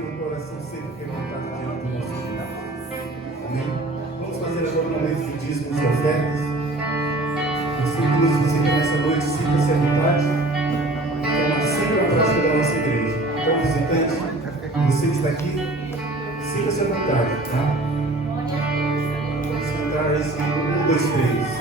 ter um coração sempre quebrantado diante do nosso Senhor. Amém? Vamos fazer agora um momento de dízimos e ofertas. Você, inclusive, você que nessa noite sinta-se à vontade. É sempre a prática da nossa igreja. Então, visitante, você que está aqui, sinta-se à vontade, tá? Vamos entrar nesse 1, 2, 3.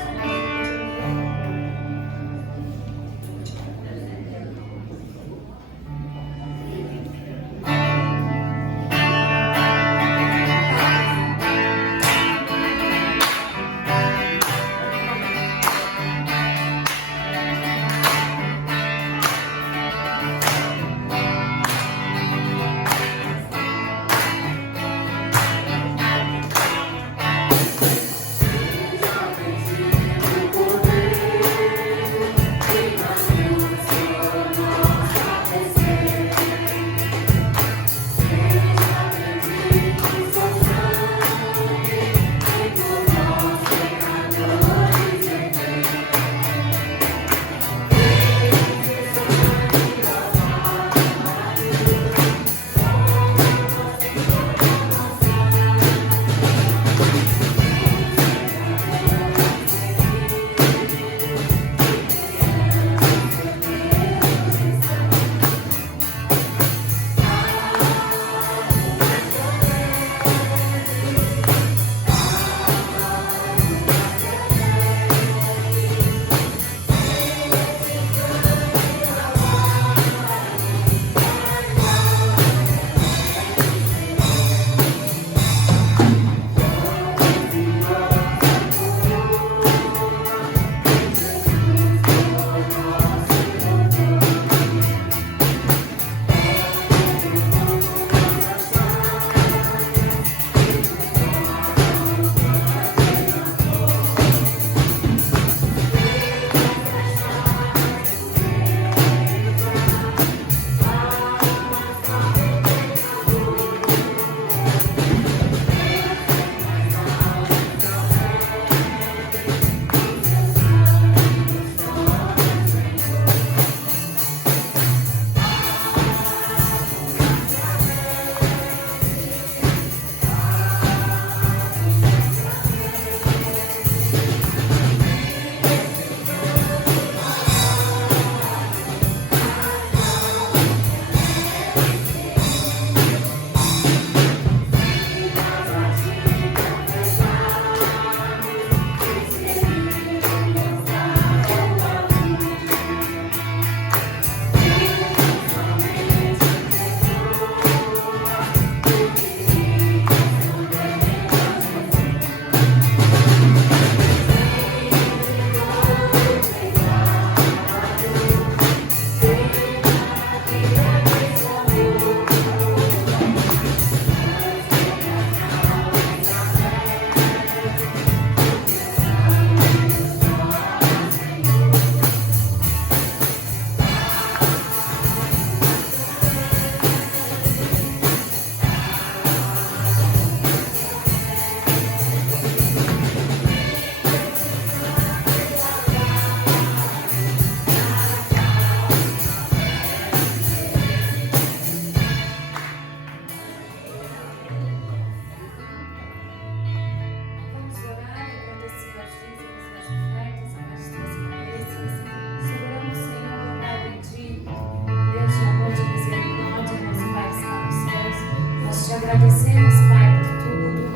Te agradecemos por tudo,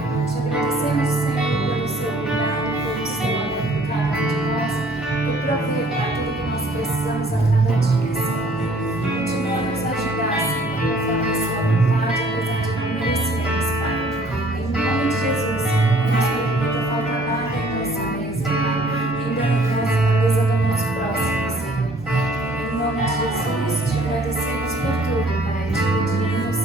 Pai. Te pedimos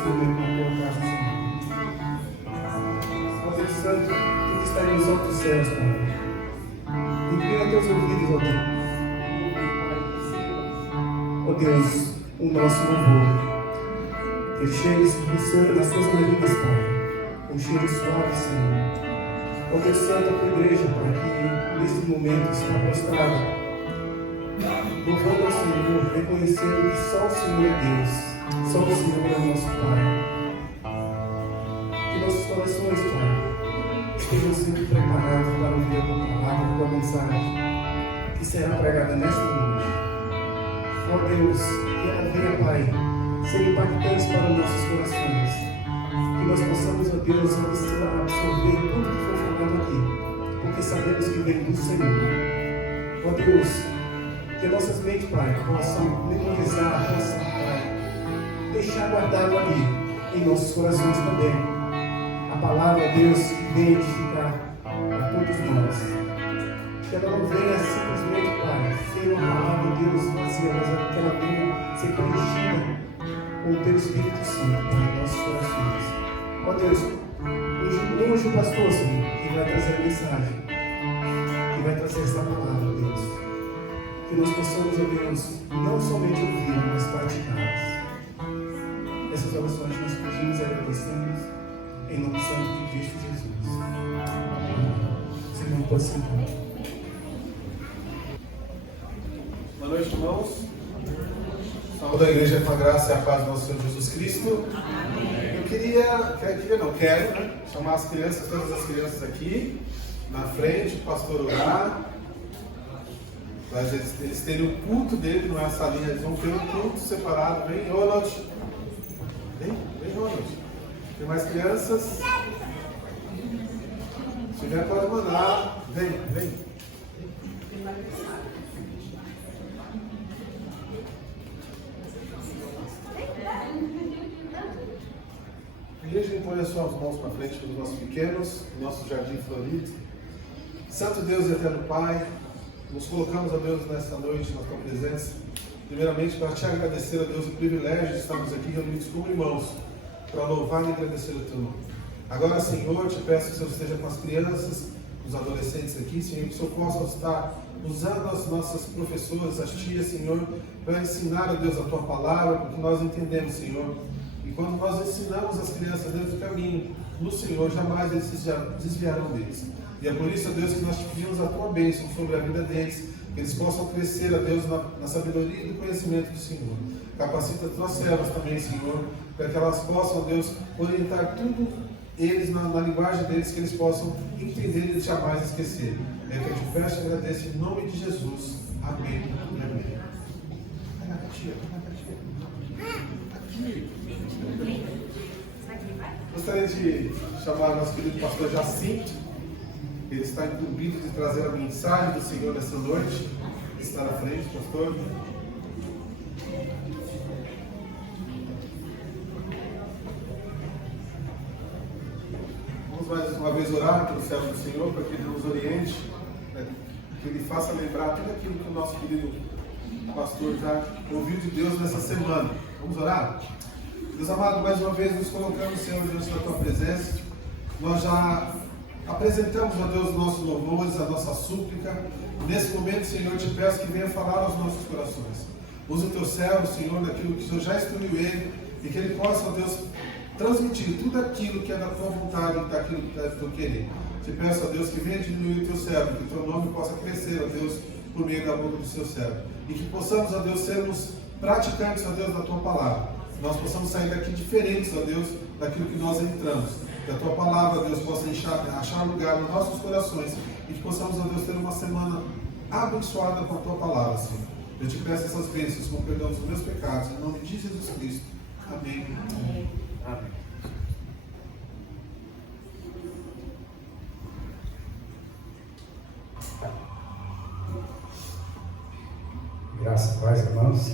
nesse momento na tua casa, Senhor. Ó Deus Santo, tu que está nos altos céus, Pai. Inclina teus ouvidos, ó Deus. Ó Deus, o nosso louvor. Que chegue nas suas narinas, Pai. Um cheiro suave, Senhor. Ó Deus Santo, a tua igreja, Pai, que neste momento está prostrada, louvando ao Senhor, reconhecendo que só o Senhor é Deus, só o Senhor é nosso Pai. Que nossos corações, Pai, estejam sempre preparados para ouvir a tua palavra, a tua mensagem, que será pregada nesta noite. Ó Deus, que ela venha, Pai, ser impactante para nossos corações. Que nós possamos, ó Deus, absorver tudo que foi falado aqui, porque sabemos que vem do Senhor. Ó Deus, que nossas mentes, Pai, possam memorizar, possam, Pai, deixar guardado ali em nossos corações também a palavra, Deus, que vem edificar a todos nós. Que ela não venha simplesmente, Pai, ser uma palavra, Deus, vazia, mas que ela venha ser preenchida com o Teu Espírito Santo, Pai, em nossos corações. Ó Deus, unge o pastor, Senhor, que vai trazer a mensagem, que vai trazer essa palavra, Deus. Que nós possamos, ó Deus, não somente ouvir, mas praticá-las. Essas orações nós pedimos e agradecemos em nome santo de Cristo Jesus. Senhor, pode sentar. Boa noite, irmãos. Saúde a igreja com a graça e a paz do nosso Senhor Jesus Cristo. Eu quero, né, chamar as crianças, todas as crianças aqui, na frente, o pastor orar. Mas eles terem o culto dele, não é a salinha, eles vão ter um culto separado. Vem, Ronald. Vem, Ronald. Tem mais crianças? Se tiver, pode mandar. Vem. Igreja, impõe as suas mãos para frente para os nossos pequenos, nosso jardim florido. Santo Deus e eterno Pai, nos colocamos, a Deus, nesta noite, na tua presença, primeiramente para te agradecer, a Deus, o privilégio de estarmos aqui reunidos como irmãos, para louvar e agradecer o teu nome. Agora, Senhor, te peço que o Senhor esteja com as crianças, os adolescentes aqui, Senhor, que o Senhor possa estar usando as nossas professoras, as tias, Senhor, para ensinar, a Deus, a tua palavra, porque nós entendemos, Senhor. E quando nós ensinamos as crianças dentro do caminho do Senhor, jamais eles se desviarão deles. E é por isso, ó Deus, que nós te pedimos a tua bênção sobre a vida deles, que eles possam crescer, ó Deus, na sabedoria e no conhecimento do Senhor. Capacita as tuas servas também, Senhor, para que elas possam, ó Deus, orientar tudo eles na linguagem deles, que eles possam entender e jamais esquecer. É que eu te peço e agradeço em nome de Jesus. Amém e amém. Gostaria de chamar nosso querido pastor Jacinto. Ele está incumbido de trazer a mensagem do Senhor nessa noite. Está na frente, pastor. Vamos mais uma vez orar pelo céu do Senhor, para que Ele nos oriente, né? Que Ele faça lembrar tudo aquilo que o nosso querido pastor já ouviu de Deus nessa semana. Vamos orar? Deus amado, mais uma vez nos colocamos, Senhor, diante da tua presença. Nós já apresentamos, ó Deus, nossos louvores, a nossa súplica. Nesse momento, Senhor, eu te peço que venha falar aos nossos corações. Usa o teu servo, Senhor, daquilo que o Senhor já instruiu ele, e que ele possa, ó Deus, transmitir tudo aquilo que é da tua vontade e daquilo que é do teu querer. Te peço, ó Deus, que venha diminuir o teu servo, que o teu nome possa crescer, ó Deus, por meio da boca do seu servo. E que possamos, ó Deus, sermos praticantes, ó Deus, da tua palavra. Nós possamos sair daqui diferentes, ó Deus, daquilo que nós entramos. Que a tua palavra, Deus, possa achar lugar nos nossos corações e que possamos, ó Deus, ter uma semana abençoada com a tua palavra, Senhor. Eu te peço essas bênçãos com perdão dos meus pecados, em nome de Jesus Cristo. Amém. Amém. Graças a Deus, irmãos.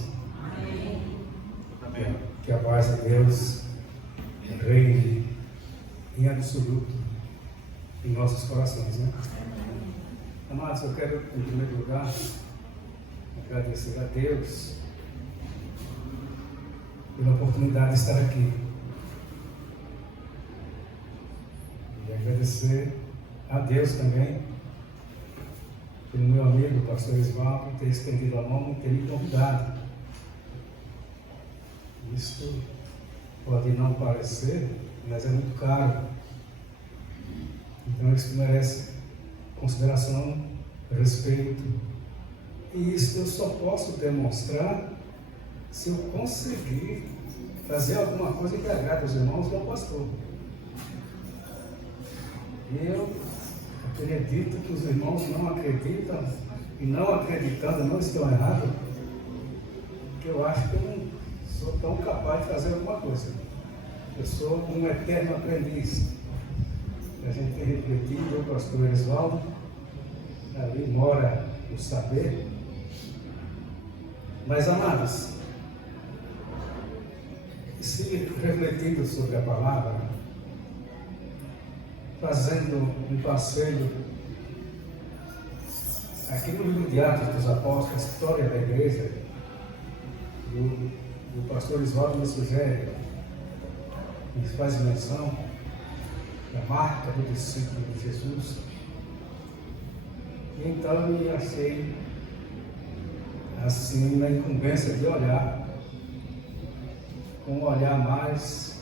Amém. Que a paz de Deus reine em absoluto em nossos corações, né? Amados, eu quero, em primeiro lugar, agradecer a Deus pela oportunidade de estar aqui agradecer a Deus também, pelo meu amigo, o pastor Esvaldo, ter estendido a mão e ter me convidado. Isso pode não parecer, mas é muito caro. Então isso merece consideração, respeito. E isso eu só posso demonstrar se eu conseguir fazer alguma coisa que agrade aos irmãos do pastor. Eu acredito que os irmãos não acreditam, e não acreditando não estão errados, porque eu acho que eu não sou tão capaz de fazer alguma coisa. Eu sou um eterno aprendiz. A gente tem refletido, o pastor Esvaldo, ali mora o saber. Mas, amados, se refletindo sobre a palavra, fazendo um passeio aqui no livro de Atos dos Apóstolos, a história da igreja, do pastor Esvaldo me sugere, me faz menção da marca do discípulo de Jesus. E então me achei assim na incumbência de olhar com um olhar mais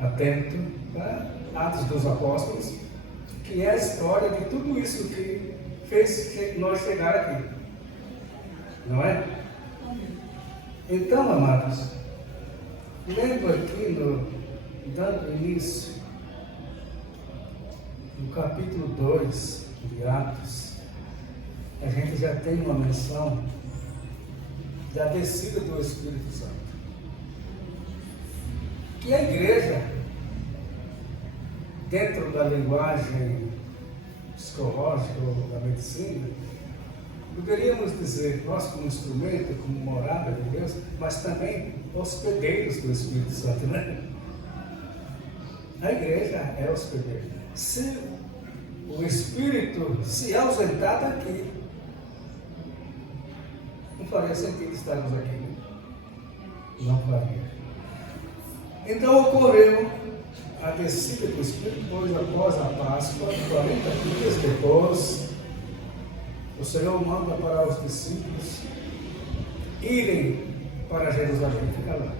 atento para Atos dos Apóstolos, que é a história de tudo isso que fez nós chegar aqui, não é? Então, amados, lendo aqui dando início no capítulo 2 de Atos, a gente já tem uma menção da descida do Espírito Santo. Que a igreja, dentro da linguagem psicológica ou da medicina, poderíamos dizer, nós como instrumento, como morada de Deus, mas também hospedeiros do Espírito Santo, né? A igreja é hospedeira. Se o Espírito se ausentar daqui, não faria sentido estarmos aqui, né? Não faria. Então ocorreu a descida do Espírito, pois após a Páscoa, 40 dias depois, o Senhor manda para os discípulos irem para Jerusalém, ficar lá,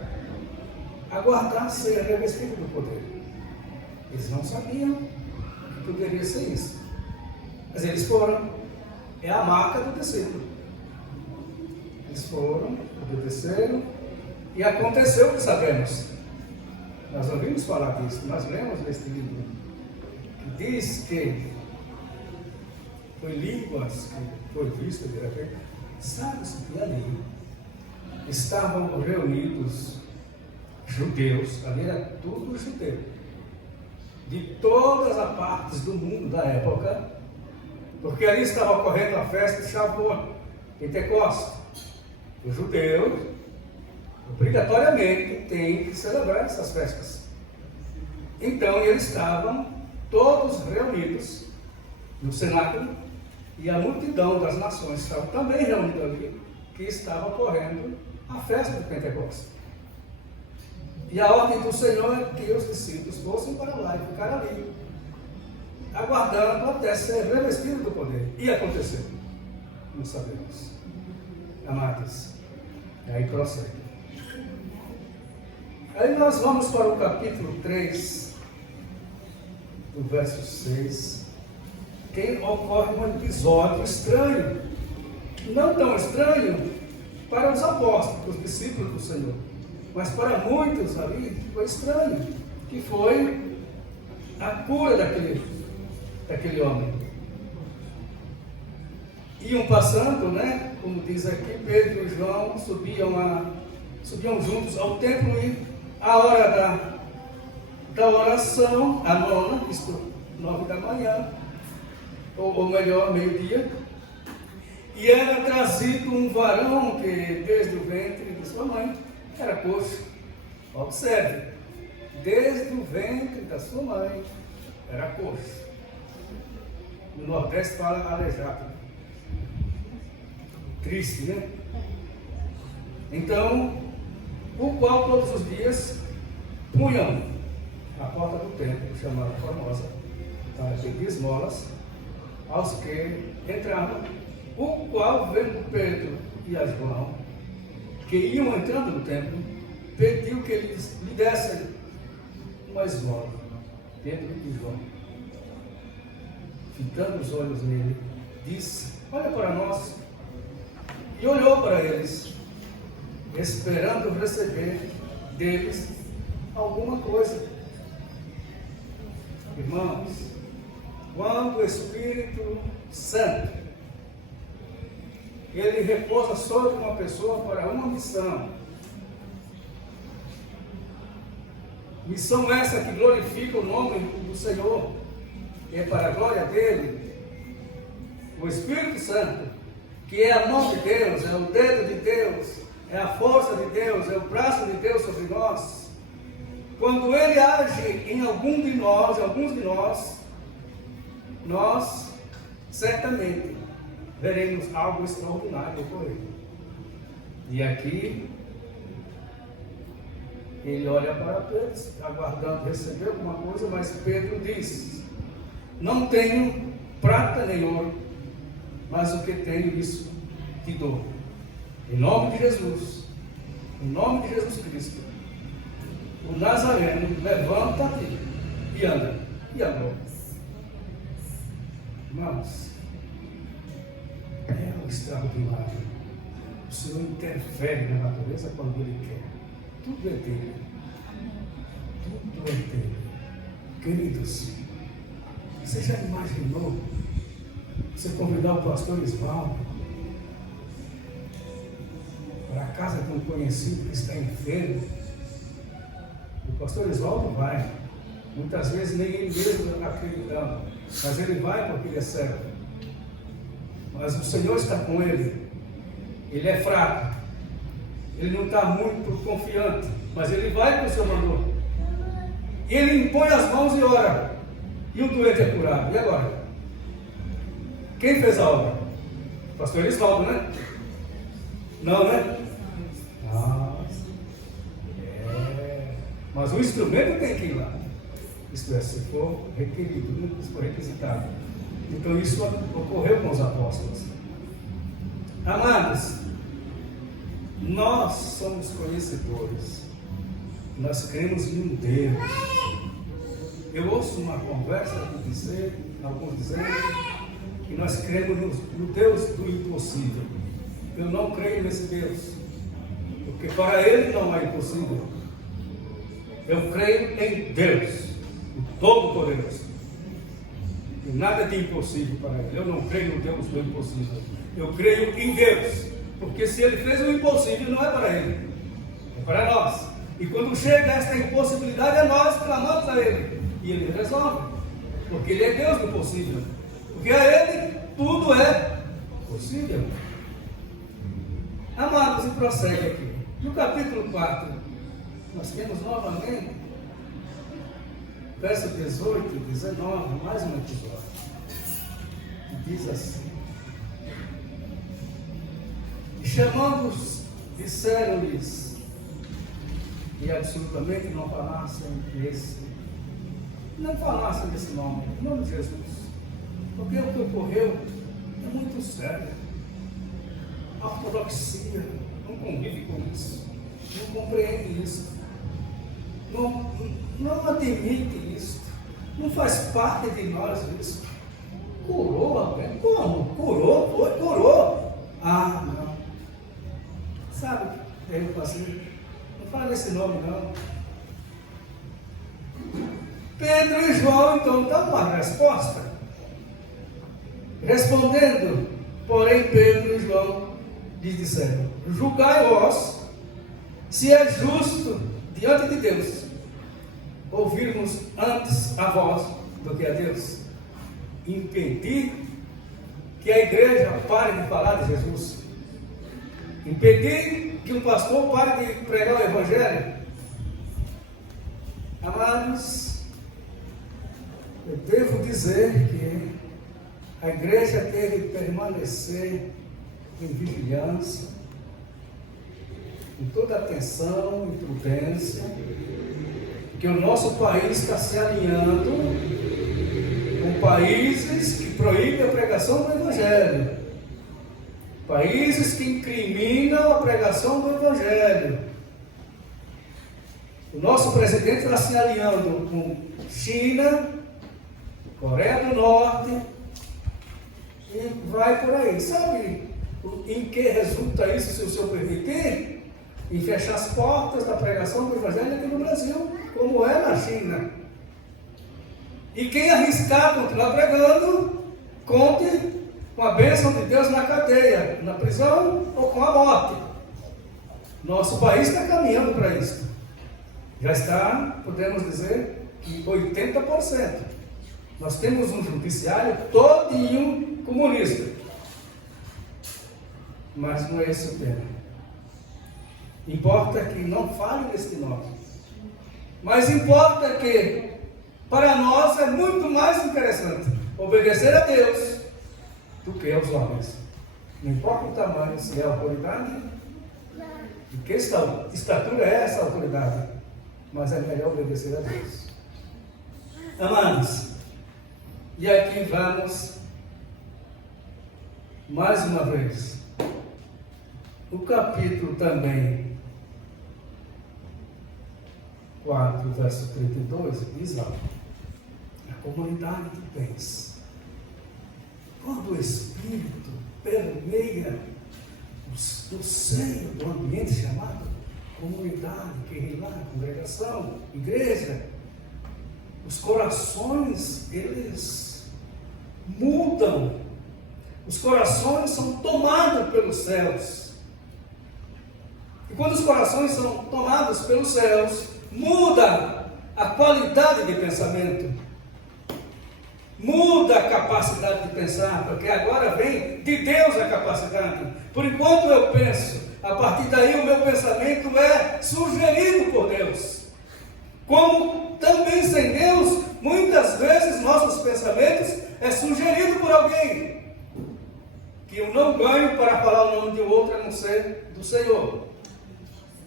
aguardar ser revestido do poder. Eles não sabiam que poderia ser isso, mas eles foram. É a marca do discípulo. Eles foram, obedeceram, e aconteceu o que sabemos. Nós ouvimos falar disso, nós lemos neste livro, que diz que foi línguas que foi vista de repente. Sabe-se que ali estavam reunidos judeus, ali era tudo judeu, de todas as partes do mundo da época, porque ali estava ocorrendo a festa de Shavuot, Pentecostes. Os judeus, obrigatoriamente, têm que celebrar essas festas. Então, eles estavam todos reunidos no cenáculo, e a multidão das nações estava também reunida ali, que estava ocorrendo a festa de Pentecostes. E a ordem do Senhor é que os discípulos fossem para lá e ficaram ali, aguardando até ser revestido do poder. E aconteceu. Não sabemos. Amados, aí prossegue. Aí nós vamos para o capítulo 3, do verso 6, que ocorre um episódio estranho, não tão estranho para os apóstolos, os discípulos do Senhor, mas para muitos ali foi estranho, que foi a cura daquele homem. Iam passando, né, como diz aqui, Pedro e João subiam juntos ao templo, e a hora da oração, a nona, isto 9 da manhã, ou melhor, meio-dia, e era trazido um varão que desde o ventre de sua mãe era coxo. Observe, desde o ventre da sua mãe era coxo. No Nordeste fala aleijado. Triste, né? Então, o qual todos os dias punham à porta do templo, chamada Formosa, para pedir esmolas aos que entravam, o qual, vendo Pedro e João, que iam entrando no templo, pediu que eles lhe dessem uma esmola. Pedro e João, fitando os olhos nele, disse: olha para nós. E olhou para eles, esperando receber deles alguma coisa. Irmãos, quando o Espírito Santo ele repousa sobre uma pessoa para uma missão, missão essa que glorifica o nome do Senhor, que é para a glória dele, o Espírito Santo, que é a mão de Deus, é o dedo de Deus, é a força de Deus, é o braço de Deus sobre nós. Quando ele age em alguns de nós, nós certamente veremos algo extraordinário ocorrer. E aqui ele olha para Pedro, aguardando receber alguma coisa, mas Pedro diz: não tenho prata nem ouro, mas o que tenho, isso te dou. Em nome de Jesus, em nome de Jesus Cristo, o Nazareno, levanta-te e anda. E andou. Irmãos, é um extraordinário. O Senhor interfere na natureza quando Ele quer. Tudo é dele. Tudo é dele. Queridos, você já imaginou você convidar o pastor Isvaldo para a casa de um conhecido que está enfermo? O pastor Isvaldo vai. Muitas vezes nem ele mesmo está acreditando, mas ele vai porque ele é servo. Mas o Senhor está com ele. Ele é fraco. Ele não está muito confiante, mas ele vai para o Senhor mandou. E ele impõe as mãos e ora. E o doente é curado. E agora? Quem fez a obra? O pastor Isvaldo, né? Não, né? Mas o instrumento tem que ir lá. Isto é, se for requerido, se for requisitado. Então isso ocorreu com os apóstolos. Amados, nós somos conhecedores. Nós cremos em um Deus. Eu ouço uma conversa alguns dizendo que nós cremos no Deus do impossível. Eu não creio nesse Deus, porque para Ele não é impossível. Eu creio em Deus, o Todo-Poderoso. E nada de impossível para Ele. Eu não creio no Deus do impossível. Eu creio em Deus, porque se Ele fez o impossível, não é para Ele, é para nós. E quando chega esta impossibilidade, é nós que clamamos a Ele. E Ele resolve, porque Ele é Deus do possível. Porque a Ele tudo é possível. Amados, e prossegue aqui. No capítulo 4, nós temos novamente, verso 18 e 19, mais um episódio. Que diz assim: e chamando-os, disseram-lhes, e absolutamente não falassem desse nome, em nome de Jesus. Porque o que ocorreu é muito sério. A ortodoxia não convive com isso, não compreende isso, não admite isso, não faz parte de nós isso. Curou alguém? Como? Curou? Foi? Curou? Ah, não. Sabe, eu passei, não fala desse nome não. Pedro e João então dão uma resposta. Respondendo, porém, Pedro e João lhes disseram: julgai vós se é justo diante de Deus ouvirmos antes a voz do que a Deus, impedir que a igreja pare de falar de Jesus, impedir que o pastor pare de pregar o Evangelho. Amados, eu devo dizer que a igreja deve permanecer em vigilância, em toda atenção e prudência, que o nosso país está se alinhando com países que proíbem a pregação do Evangelho, países que incriminam a pregação do Evangelho. O nosso presidente está se alinhando com China, Coreia do Norte, e vai por aí. Sabe em que resulta isso, se o Senhor permitir? Em fechar as portas da pregação do Evangelho aqui no Brasil, como é na China. E quem arriscar continuar pregando, conte com a bênção de Deus na cadeia, na prisão ou com a morte. Nosso país está caminhando para isso. Já está, podemos dizer, que 80%. Nós temos um judiciário todinho comunista. Mas não é esse o tema. Importa que não fale desse nome. Mas importa que, para nós, é muito mais interessante obedecer a Deus do que aos homens. Não importa o tamanho, se é autoridade, de que estatura é essa autoridade, mas é melhor obedecer a Deus. Amados, e aqui vamos, mais uma vez, o capítulo também 4, verso 32, diz lá, a comunidade de bens. Quando o Espírito permeia o seio do ambiente chamado comunidade, que lá, congregação, igreja, os corações, eles mudam. Os corações são tomados pelos céus. E quando os corações são tomados pelos céus, muda a qualidade de pensamento. Muda a capacidade de pensar, porque agora vem de Deus a capacidade. Por enquanto eu penso, a partir daí o meu pensamento é sugerido por Deus. Como também sem Deus, muitas vezes nossos pensamentos é sugerido por alguém que eu não ganho para falar o nome de outro a não ser do Senhor.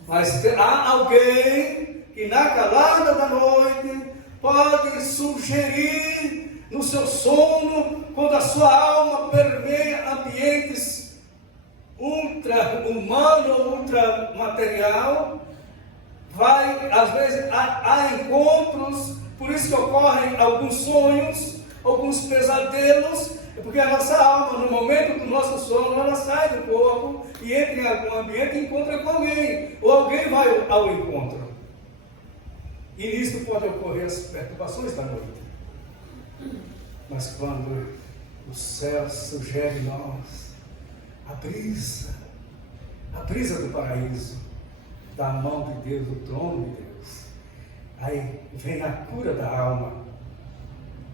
Mas há alguém que na calada da noite pode sugerir no seu sono, quando a sua alma permeia ambientes ultra-humano ou ultra-material, vai, às vezes, há encontros, por isso que ocorrem alguns sonhos, alguns pesadelos, porque a nossa alma, no momento do nosso sono, ela sai do corpo e entra em algum ambiente e encontra com alguém, ou alguém vai ao encontro. E nisso pode ocorrer as perturbações da noite. Mas quando o céu sugere nós a brisa do paraíso, da mão de Deus, do trono de Deus, aí vem a cura da alma.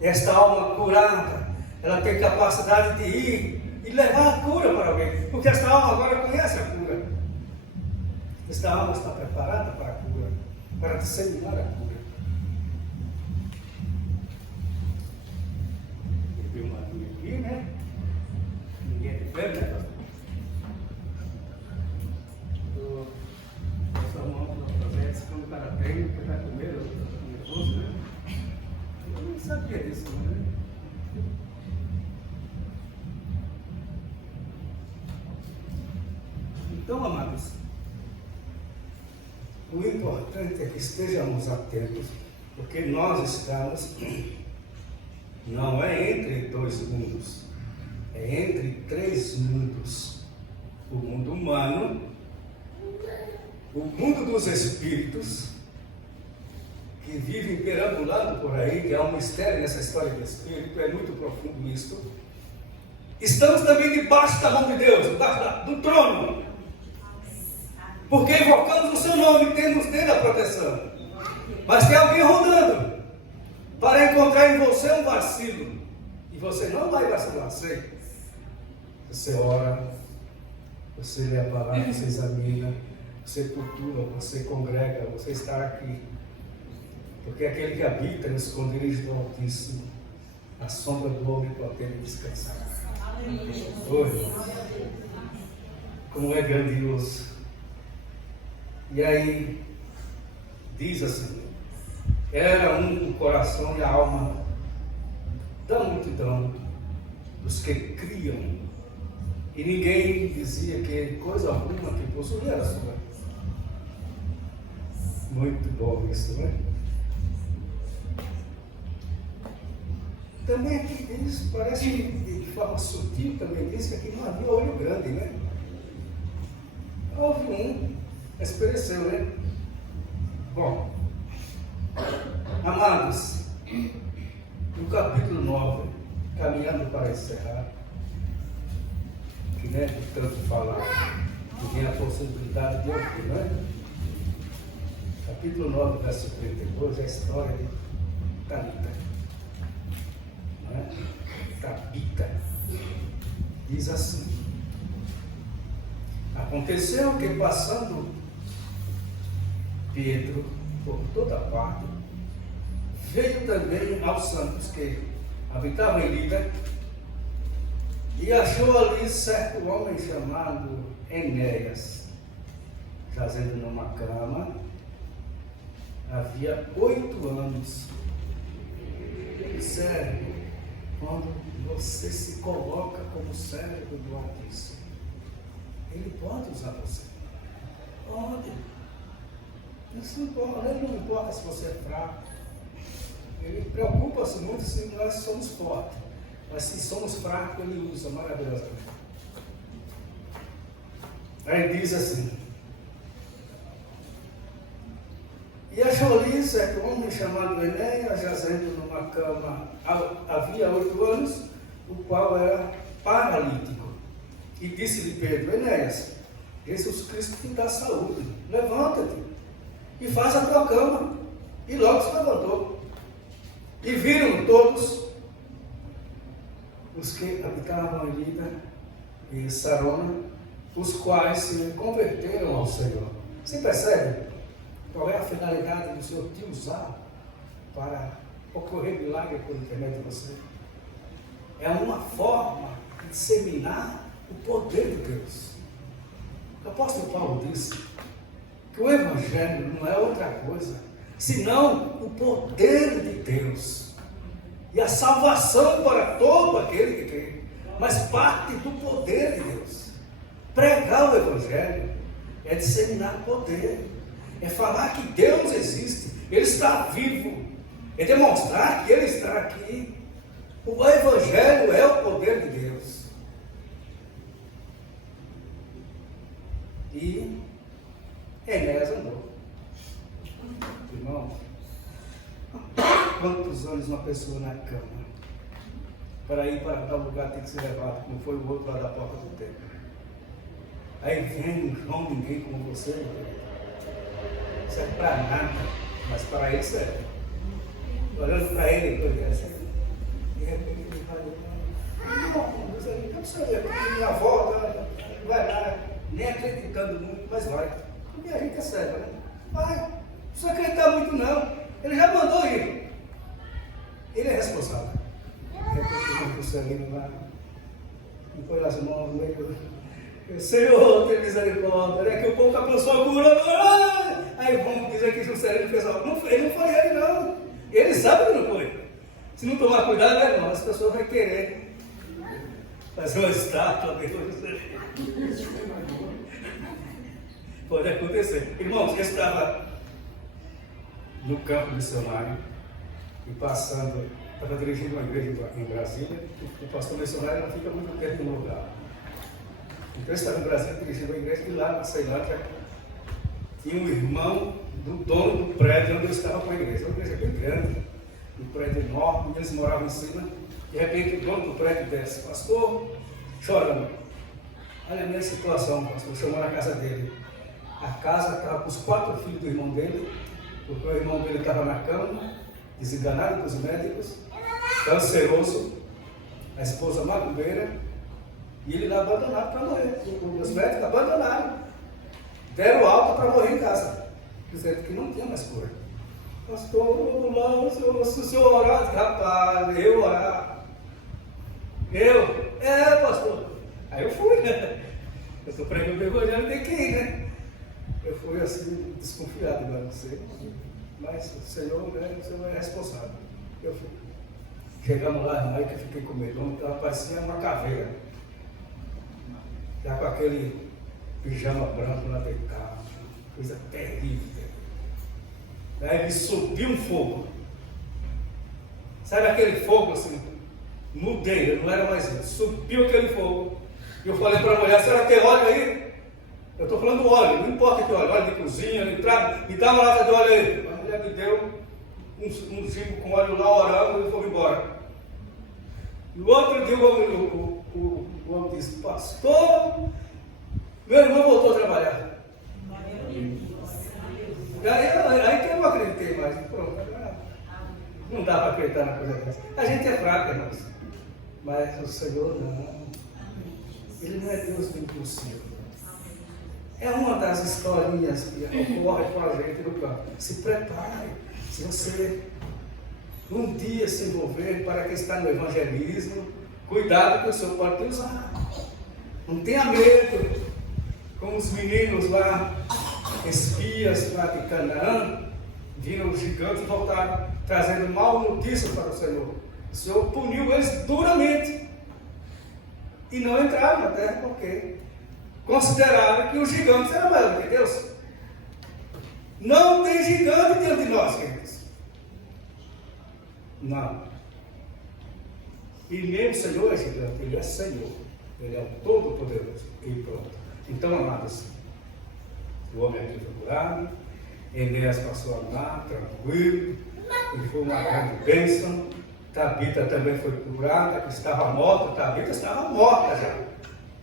Esta alma curada, ela tem capacidade de ir e levar a cura para alguém, porque esta alma agora conhece a cura. Esta alma está preparada para a cura, para disseminar a cura. Eu uma luz aqui, né? Ninguém te vê, né? Essa mão para fazer quando o cara tem, porque está com medo, está nervoso, né? Eu não sabia disso, né? Então, amados, o importante é que estejamos atentos, porque nós estamos, não é entre dois mundos, é entre três mundos: o mundo humano, o mundo dos espíritos, que vivem perambulando por aí, que há um mistério nessa história do espírito, é muito profundo isso. Estamos também debaixo da mão de Deus, do trono, porque invocamos o seu nome e temos dele a proteção. Mas tem alguém rodando para encontrar em você um vacilo, e você não vai vacilar. Você ora, você lê a palavra, você examina, você cultua, você congrega, você está aqui, porque aquele que habita no esconderijo do Altíssimo, a sombra do Onipotente descansar. Como é grandioso. E aí diz assim: era um o coração e a alma da multidão, dos que criam, e ninguém dizia que coisa alguma que possuía era sua. Muito bom isso, não é? Também aqui diz, parece que de forma sutil também diz que aqui não havia olho grande, né? Houve um, mas pereceu, né? Bom, amados, no capítulo 9, caminhando para encerrar, que nem é de tanto falar, que vem a possibilidade de ouvir, não é? Capítulo 9, verso 32, é a história de Talita. Não é? Tabita. Diz assim: aconteceu que, passando Pedro por toda parte, veio também aos santos que habitavam em Lida, e achou ali certo homem chamado Enéas, jazendo numa cama, havia 8 anos. Sério, quando você se coloca como servo do Altíssimo, Ele pode usar você. Pode. Isso não importa, Ele não importa se você é fraco. Ele preocupa-se muito se nós somos fortes. Mas se somos fracos, Ele usa maravilhosamente. Aí diz assim: e achou ali certo homem chamado Enéas, jazendo numa cama havia 8 anos, o qual era paralítico. E disse-lhe Pedro: Enéas, Jesus Cristo te dá saúde, levanta-te e faz a tua cama. E logo se levantou. E viram todos os que habitavam em Lida e Sarona, os quais se converteram ao Senhor. Você percebe qual é a finalidade do Senhor te usar para ocorrer milagre por intermédio de você? É uma forma de disseminar o poder de Deus. O apóstolo Paulo disse que o Evangelho não é outra coisa senão o poder de Deus e a salvação para todo aquele que crê, mas parte do poder de Deus. Pregar o Evangelho é disseminar poder, é falar que Deus existe, Ele está vivo, é demonstrar que Ele está aqui. O Evangelho é o poder de Deus. E Enéas andou. Irmão, quantos anos uma pessoa na cama para ir para tal lugar tem que ser levado, como foi o outro lá da porta do templo? Aí vem um João, ninguém como você, meu querido. Não serve para nada, mas para ele serve. Olhando para ele, eu assim, de repente ele falou: não precisa ver, porque minha avó vai lá, nem acreditando muito, mas vai. Porque a gente é cego, né? Vai, não precisa acreditar muito não. Ele já mandou ir. Ele é responsável. Repetindo o sangue lá, e põe as mãos no meio. Senhor, tem misericórdia, é que o povo alcançou a cura. Aí vamos dizer que Juscelino fez algo. Ele não foi ele, não. Ele sabe que não foi. Se não tomar cuidado, né, irmão, as pessoas vão querer fazer uma estátua de Juscelino. Pode acontecer. Irmãos, eu estava no campo missionário e passando, estava dirigindo uma igreja em Brasília. O pastor missionário não fica muito perto do lugar. Então eu estava em Brasília dirigindo uma igreja e lá na Ceilândia tinha um irmão do dono do prédio onde eu estava com a igreja. Uma igreja bem grande, um prédio enorme, eles moravam em cima. De repente o dono do prédio desce: pastor, chorando. Olha a minha situação, pastor, chamou na casa dele. A casa estava com os 4 filhos do irmão dele, porque o irmão dele estava na cama, desenganado com os médicos, canceroso, a esposa macumbeira, e ele lá abandonado para morrer. Os médicos abandonaram, deram alta para morrer em casa, dizendo que não tinha mais cura. Pastor, vamos lá, se o senhor orar, rapaz, eu orar. Pastor. Aí eu fui, né? Eu estou pregando o evangelho, tem que ir, né? Eu fui assim, desconfiado, não sei. Mas o Senhor, né, o Senhor é responsável. Eu fui. Chegamos lá, aí que eu fiquei com medo, então parecia uma caveira. Já com aquele pijama branco lá deitado, coisa terrível. Daí me subiu um fogo. Sabe aquele fogo assim? Mudei, eu não era mais eu. Subiu aquele fogo. E eu falei para a mulher, será que tem óleo aí? Eu estou falando óleo, não importa que óleo de cozinha, me dá uma lata de óleo aí. A mulher me deu um gigo com óleo lá orando e foi embora. No outro dia o homem disse, pastor, meu irmão voltou a trabalhar. Aí que eu não acreditei mais. Pronto, não dá para acreditar na coisa dessa. A gente é fraco, irmãos. Mas o Senhor não. Ele não é Deus do impossível. É uma das historinhas que ocorre com a gente no campo. Se prepare. Se você um dia se envolver para quem está no evangelismo, cuidado que o Senhor pode te usar. Não tenha medo. Como os meninos lá, espias lá de Canaã, viram os gigantes e voltaram, trazendo mal notícia para o Senhor. O Senhor puniu eles duramente. E não entraram na terra porque consideraram que os gigantes eram maiores que Deus. Não tem gigante diante de nós, queridos. Não. E nem o Senhor é gigante, Ele é Senhor. Ele é o Todo-Poderoso. E pronto. Então, amados, o homem aqui foi curado, Enéas passou a andar tranquilo, e foi uma grande bênção. Tabita também foi curada, que estava morta. Tabita estava morta já.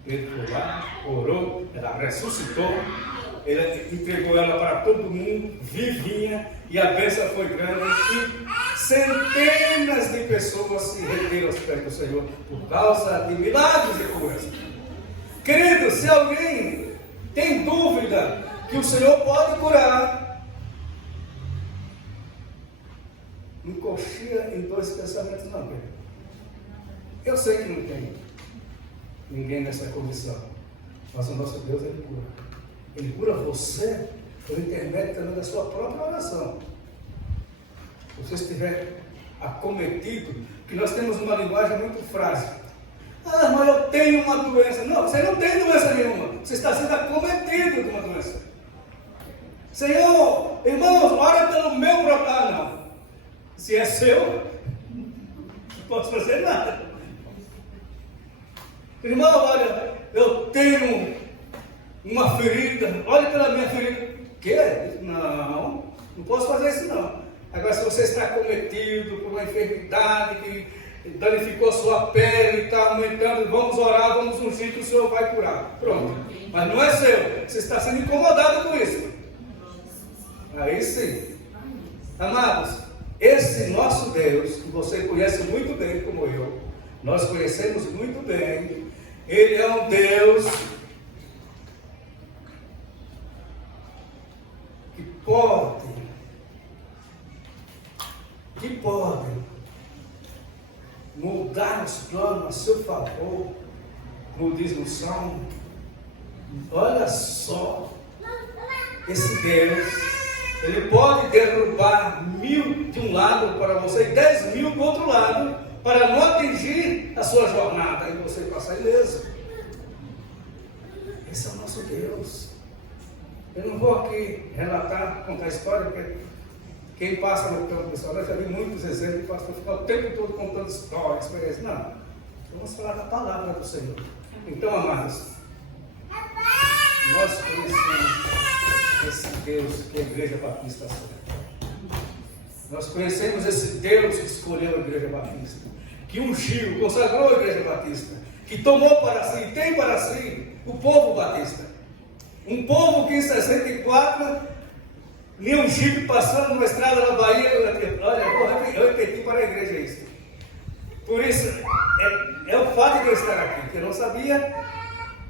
Ele foi lá, orou, ela ressuscitou, ele entregou ela para todo mundo, vivinha, e a bênção foi grande. E centenas de pessoas se renderam aos pés do Senhor por causa de milagres e curas. Querido, se alguém tem dúvida que o Senhor pode curar, não coxia em dois pensamentos, não, querido. Eu sei que não tem ninguém nessa condição, mas o nosso Deus, Ele cura. Ele cura você por intermédio também da sua própria oração. Se você estiver acometido, que nós temos uma linguagem muito frágil. Ah, mas eu tenho uma doença. Não, você não tem doença nenhuma. Você está sendo acometido de uma doença. Senhor, irmãos, ora pelo meu problema. Não. Se é seu, não posso fazer nada. Irmão, olha, eu tenho uma ferida. Olha pela minha ferida. Que? Não, não posso fazer isso não. Agora, se você está acometido por uma enfermidade que danificou a sua pele, está aumentando, vamos orar, vamos ungir que o Senhor vai curar. Pronto. Mas não é seu. Você está sendo incomodado com isso. Aí sim. Amados, esse nosso Deus, que você conhece muito bem como eu, nós conhecemos muito bem, Ele é um Deus que pode mudar os planos a seu favor, como diz no Salmo. Olha só, esse Deus, Ele pode derrubar 1000 de um lado para você e 10.000 do outro lado, para não atingir a sua jornada e você passar ileso. Esse é o nosso Deus. Eu não vou aqui relatar, contar a história, porque quem passa no campo do Senhor, eu já vi muitos exemplos, o pastor fica o tempo todo contando histórias, experiências. Não, vamos falar da palavra do Senhor. Então, amados, nós conhecemos esse Deus que a Igreja Batista serve. Nós conhecemos esse Deus que escolheu a Igreja Batista, que ungiu, consagrou a Igreja Batista, que tomou para si, tem para si o povo batista. Um povo que em 64, nenhum jipe passando numa estrada na Bahia, olha, eu repeti para a igreja isso. Por isso, é o fato de eu estar aqui, que eu não sabia,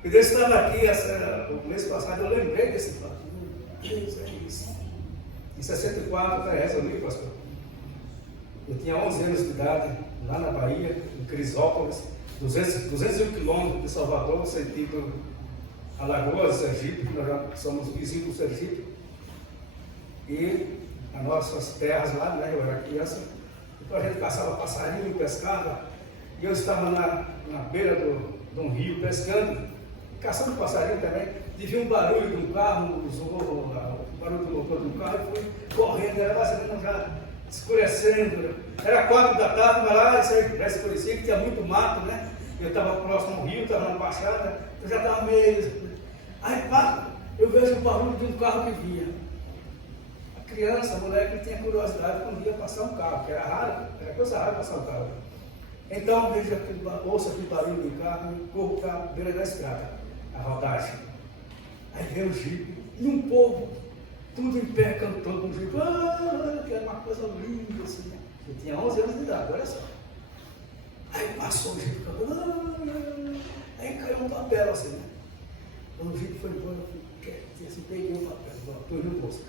e de eu estar aqui o mês passado, eu lembrei desse fato. Deus, é isso. Em 64, eu resolvi, pastor. Eu tinha 11 anos de idade, lá na Bahia, em Crisópolis, 201 quilômetros de Salvador, sentido Alagoas, Sergipe, que nós já somos vizinhos do Sergipe. E nas nossas terras lá, né? Eu era criança, então a gente caçava passarinho, pescava, e eu estava na beira de um rio pescando, caçando passarinho também, e vi um barulho de um carro, o barulho do motor de um carro, e fui correndo, era mais ou menos já escurecendo, era 4 da tarde, mas lá já escurecia, que tinha muito mato, né? Eu estava próximo ao rio, estava na baixada, eu já estava meio... Aí, pá, eu vejo o barulho de um carro que vinha. A criança, a moleque, tinha curiosidade quando ia passar um carro, que era raro, era coisa rara passar um carro. Então, eu vejo ouço aquele barulho do carro e corro para a beira da estrada, a rodagem. Aí vem o jipe e um povo, tudo em pé, cantando no jipe. Que era uma coisa linda assim, né? Eu tinha 11 anos de idade, olha só. Aí passou o jipe cantando, aí caiu um papel assim, né? Quando o jipe foi embora, eu fui assim, peguei o papel, pus no bolso.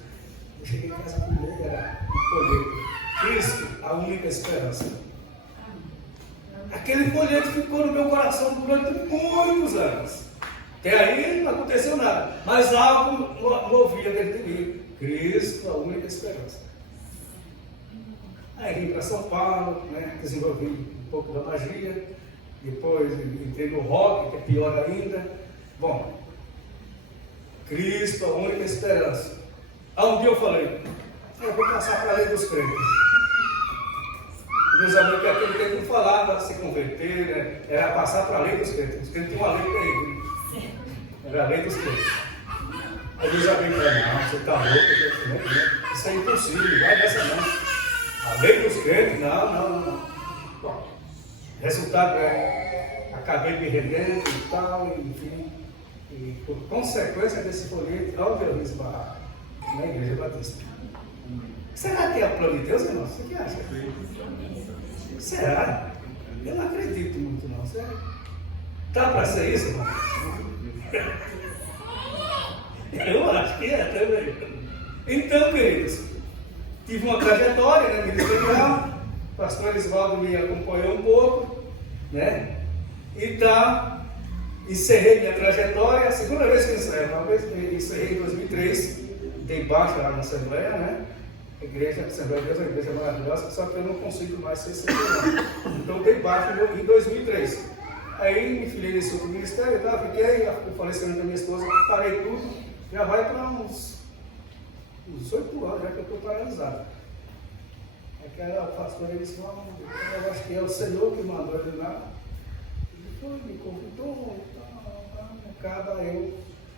Eu cheguei em casa primeiro, era um folheto. Cristo, a única esperança. Aquele folheto ficou no meu coração durante muitos anos. Até aí não aconteceu nada, mas algo movia dentro de mim. Cristo, a única esperança. Aí vim para São Paulo, né, desenvolvi um pouco da magia, depois entrei no rock, que é pior ainda. Bom, Cristo, a única esperança. Aí um dia eu falei, eu vou passar para a lei dos crentes. Meus amigos, que aquele tempo não falava se converter, né? Era passar para a lei dos crentes. Os crentes tinham uma lei terrível. Era a lei dos crentes. Aí meus amigos falaram, não, você está louco, isso é impossível, vai dessa não. A lei dos crentes, não. Bom, resultado é, acabei me rendendo e tal, enfim. E por consequência desse folheto, onde eu esbarrar? Na Igreja Batista. Será que é o plano de Deus, irmão? Você que acha? Será? Eu não acredito muito, não. Sério? Tá para ser isso, irmão? Eu acho que é também. Então, queridos, tive uma trajetória, né, ministerial. O pastor Elisvaldo me acompanhou um pouco, né? Então, encerrei minha trajetória. A segunda vez que eu encerrei, uma vez que encerrei em 2003, dei baixa lá na Assembleia, né? A igreja, a Assembleia de Deus é uma igreja maravilhosa, só que eu não consigo mais ser secretário. Então, dei baixa em 2003. Aí, me filiei nesse outro ministério, fiquei, eu falei assim com a minha esposa, parei tudo, já vai para uns 8 anos, já que eu estou paralisado. Aí que a pastora disse, não, eu acho que é o Senhor que mandou ele lá. Ele foi, me convidou, acaba eu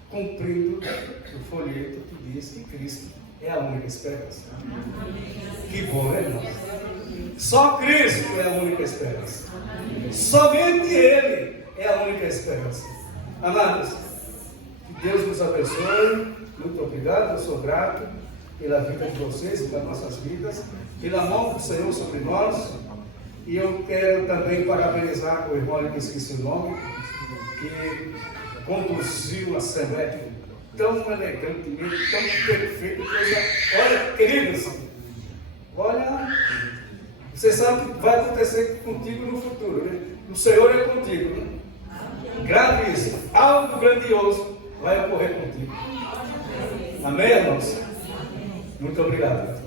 cumprindo o folheto que diz que Cristo é a única esperança. Que bom, né, irmão? Só Cristo é a única esperança. Somente Ele é a única esperança. Amados, que Deus nos abençoe. Muito obrigado, eu sou grato pela vida de vocês e das nossas vidas, pela mão do Senhor sobre nós. E eu quero também parabenizar o irmão que esqueci o nome, que conduziu a Assembleia tão elegantemente, tão perfeito. Olha, queridos, olha, você sabe o que vai acontecer contigo no futuro, né? O Senhor é contigo, né? Grave isso, algo grandioso vai ocorrer contigo. Amém, irmãos? Muito obrigado.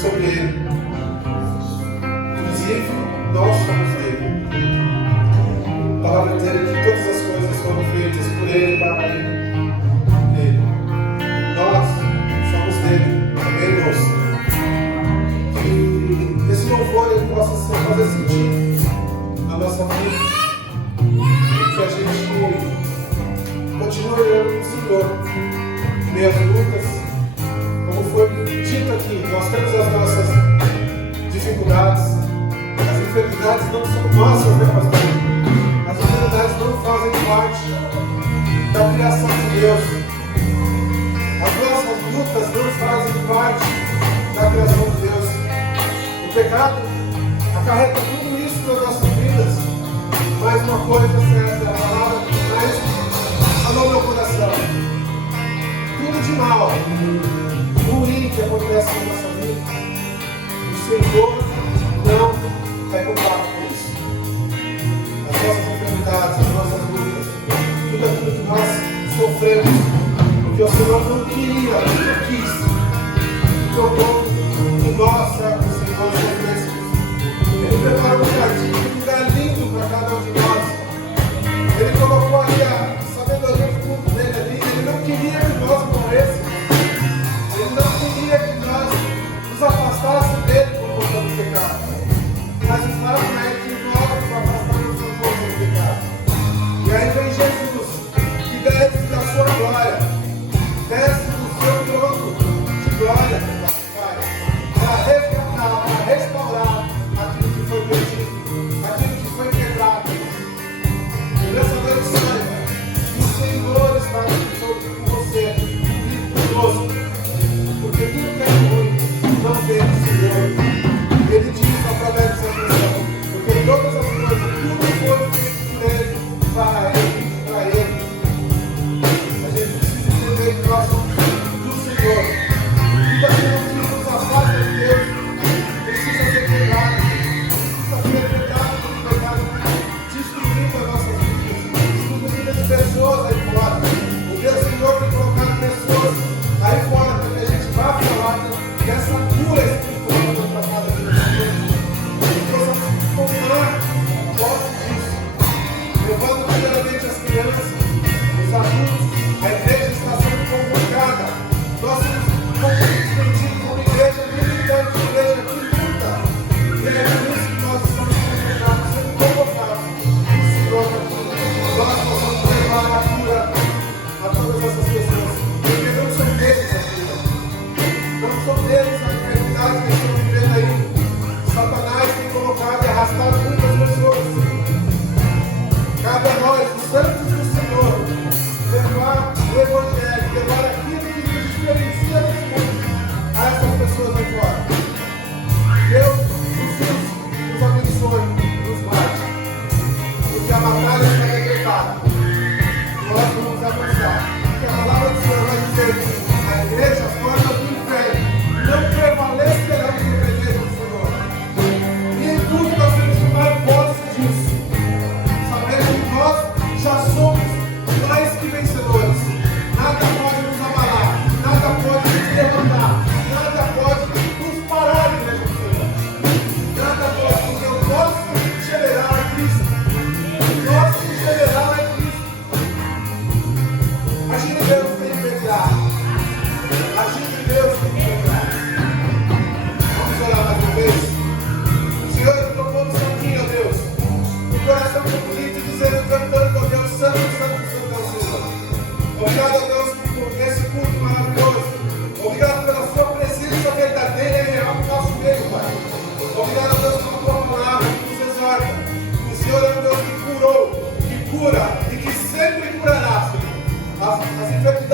sobre Ele. Inclusive, nós somos dele. A palavra dele é que todas as coisas foram feitas por Ele, para Ele. Nós somos dele, também nós. Que esse louvor ele possa fazer sentido na nossa vida. E que a gente continue olhando para o Senhor. Em meio às lutas, como foi dito aqui, nós temos as nossas dificuldades. As enfermidades não são nossas, né, pastor? As enfermidades não fazem parte da criação de Deus. As nossas lutas não fazem parte da criação de Deus. O pecado acarreta tudo isso nas nossas vidas. Mas uma coisa certa, a palavra que mais falou meu coração. Tudo de mal, ruim que acontece na nossa vida, o Senhor não é culpado por isso. As nossas enfermidades, as nossas lutas, tudo aquilo que nós sofremos, porque o Senhor não queria, não quis, colocou em nós, certo, o Senhor sofresse. Ele preparou um jardim, um lugar lindo para cada um de nós. Ele colocou ali a sabedoria do mundo dele ali. Ele não queria que nós morrêssemos. Ele não queria que nós nos afastássemos dele por conta do pecado. Mas o fato é que nós nos afastamos por conta do pecado. E aí vem Jesus, que desce da sua glória, desce do seu trono de glória, para resgatar, para restaurar aquilo que foi perdido, aquilo que foi quebrado. E nessa noite saiba que o Senhor está com você e conosco, porque tudo que é ruim não vem do Senhor. Ele diz através dessa canção, porque todas as coisas, tudo foi feito por Ele, para Ele, para Ele. A gente precisa entender que nós somos do Senhor. Tudo aquilo que nos afasta de Deus precisa ser quebrado, precisa ser quebrado pelo pecado, destruindo as nossas vidas, destruindo as pessoas aí fora. O Deus Senhor tem colocado pessoas aí fora para que a gente vá falar dessa cura espiritual para cada vida de Deus. Que possamos tomar posse disso, levando primeiramente as crianças, os adultos. A igreja está sendo convocada. Nós somos comprometidos como igreja militante, igreja que luta. E é por isso que nós estamos convocados, sendo convocados do Senhor para que nós possamos levar a cura a todas essas pessoas. Porque não são deles a cura. Não são deles a enfermidade que estão vivendo aí. Satanás tem colocado e arrastado muitas pessoas. Cabe a nós, os santos do Senhor, levar o Evangelho, levar aquilo que nos diferencia dos mundo a essas pessoas aí fora. Deus nos abençoe, nos guarde, porque a batalha está decretada. Nós vamos avançar, porque a palavra do Senhor vai dizer que a igreja, as portas do inferno, não prevalecerão sobre a igreja do Senhor. E em tudo nós temos que tomar posse disso, sabendo que nós já somos mais que vencedores. Nada pode nos abalar, nada pode nos levantar, nada pode nos parar, igreja do Senhor. Nada pode, porque o nosso general é Cristo. O nosso general é Cristo. Agir de Deus tem que pegar. Agir de Deus tem que pegar. Vamos orar mais uma vez. Senhor, eu propomos aqui, ó Deus, o coração bonito dizendo, cantando, ó Deus, santo, santo, santo é o Senhor. Obrigado, ó Deus, por esse culto maravilhoso. Obrigado pela sua presença verdadeira e real no nosso meio, Pai. Obrigado, ó Deus, pela tua palavra que nos exorta. O Senhor é um Deus que curou, que cura e que sempre curará, Senhor. As enfermidades